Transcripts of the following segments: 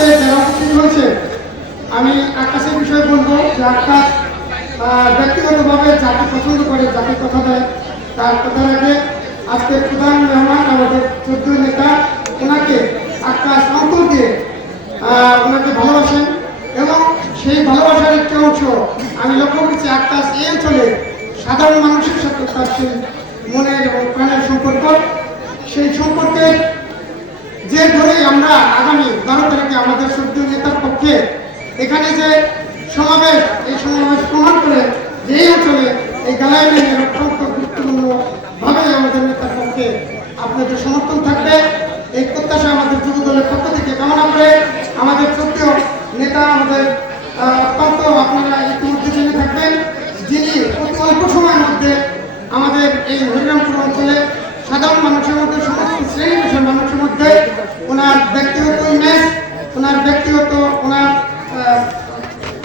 আজকে যারা উপস্থিত হয়েছে আমি আকাশের বিষয়ে বলবো যে আকাশ ব্যক্তিগতভাবে যাকে পছন্দ করে যাকে কথা দেয় তার কথা রাখে। আজকে প্রধান মেহমান আমাদের 14 নেতা, ওনাকে আকাশ অন্তর দিয়ে ওনাকে ভালোবাসেন এবং সেই ভালোবাসার একটি অংশ আমি লক্ষ্য করেছি আকাশ এই অঞ্চলে সাধারণ মানুষের সাথে তার সেই মনের এবং প্রাণের সম্পর্ক, সেই সম্পর্কের যে ধরে আমরা আগামী 12 তারিখে আমাদের 14 নেতার পক্ষে এখানে যে সমাবেশ, এই সমাবেশ প্রমাণ করে যে এই অঞ্চলে এই গালাইনের অত্যন্ত গুরুত্বপূর্ণভাবে আমাদের নেতার পক্ষে আপনাদের সমর্থন থাকবে এই প্রত্যাশা আমাদের যুব দলের পক্ষ থেকে কামনা করে আমাদের 14 নেতা আমাদের অত্যন্ত আপনারা ইতিমধ্যে জেনে থাকবেন, যিনি অতি অল্প সময়ের মধ্যে আমাদের এই হরিরামপুর অঞ্চলে সাধারণ মানুষের মধ্যে সমস্ত শ্রেণী পেশার মানুষের মধ্যে ওনার ব্যক্তিগত ইমেজ, ওনার ব্যক্তিগত ওনার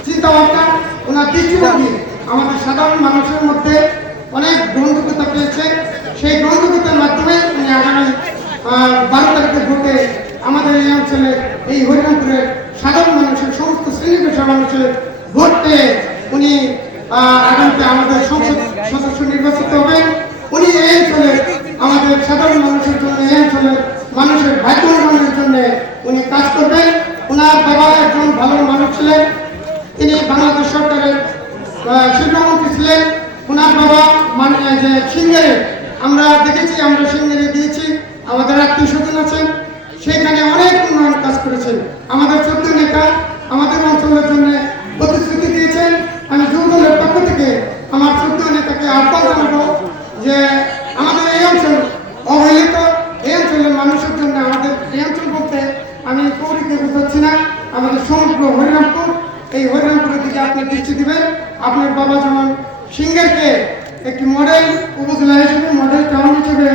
চিন্তাভাবনা, ওনার দৃষ্টিভঙ্গি আমাদের সাধারণ মানুষের মধ্যে অনেক গ্রহণযোগ্যতা পেয়েছে। সেই গ্রহণযোগ্যতার মাধ্যমে উনি আগামী 12 তারিখের ভোটে আমাদের এই অঞ্চলে এই হরিরামপুরের সাধারণ মানুষের সমস্ত শ্রেণী পেশার মানুষের ভোট পেয়ে উনি আগামীতে আমাদের সংসদ সদস্য নির্বাচিত হবেন। উনি এই অঞ্চলে আমাদের সাধারণ মানুষের জন্য, এই অঞ্চলের মানুষের ভাগ্য উন্নয়নের জন্য উনি কাজ করবেন। ওনার বাবা একজন ভালো মানুষ ছিলেন, তিনি বাংলাদেশ সরকারের শিল্পমন্ত্রী ছিলেন। ওনার বাবা মানে যে সিঙ্গারে আমরা দেখেছি, আমরা সিঙ্গারে দিয়েছি, আমাদের আত্মীয় স্বজন আছেন, সেখানে অনেক উন্নয়ন কাজ করেছেন। আমাদের 14 নেতা আমাদের অঞ্চলের জন্য প্রতিশ্রুতি দিয়েছেন। আমি যুব দলের পক্ষ থেকে আমার 14 নেতাকে আহ্বান জানাবো যে আমাদের এই অঞ্চল অবহেলিত, এই অঞ্চলের মানুষের জন্য আমাদের এই অঞ্চল বলতে আমি পৌরিকে বুঝাচ্ছি না, আমাদের সমগ্র হরিরামপুর, এই হরিরামপুরের দিকে আপনি দৃষ্টি দিবেন। আপনার বাবা যেমন সিঙ্গারকে একটি মডেল উপজেলা হিসেবে, মডেল টাউন হিসেবে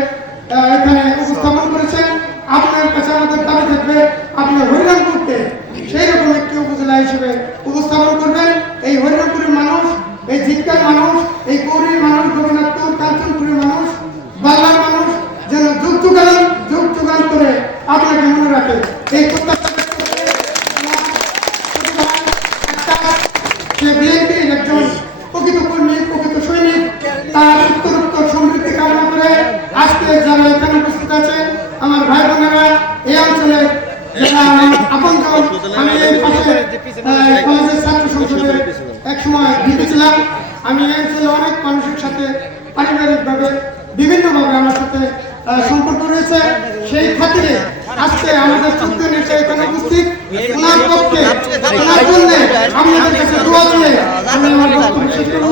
এখানে উপস্থাপন করেছেন, আপনার কাছে আমাদের দাবি থাকবে আপনার হরিরামপুরকে সেই রকম একটি উপজেলা হিসেবে উপস্থাপন করবেন। এই হরিরামপুরের মানুষ, এই জিটকার মানুষ, এই কৌরির মানুষ, গোপীনাথপুর কাঞ্চনপুরের মানুষ, বাংলার মানুষ যেন যুগ যুগান করে আপনাকে মনে রাখে। এই বিএনপির একজন প্রকৃত কর্মী, প্রকৃত সৈনিক, তার উত্তরোত্তর সমৃদ্ধি কামনা করে আজকে যারা এখানে উপস্থিত আছেন আমার ভাই বোনেরা, এই অঞ্চলের যারা আপনজন, আমি এই পাশে কলেজের ছাত্র সংসদে একসময় ভিতেছিলাম, আমি এই অঞ্চলে অনেক মানুষের সাথে পারিবারিকভাবে বিভিন্নভাবে আমার সাথে সম্পর্ক রয়েছে। সেই খাতিরে আজকে আমাদের 14 নেতা এখানে উপস্থিত, ওনার পক্ষে ওনার জন্য আপনাদের কাছে দোয়া দিয়ে আমি আমার বক্তব্য শেষ করব।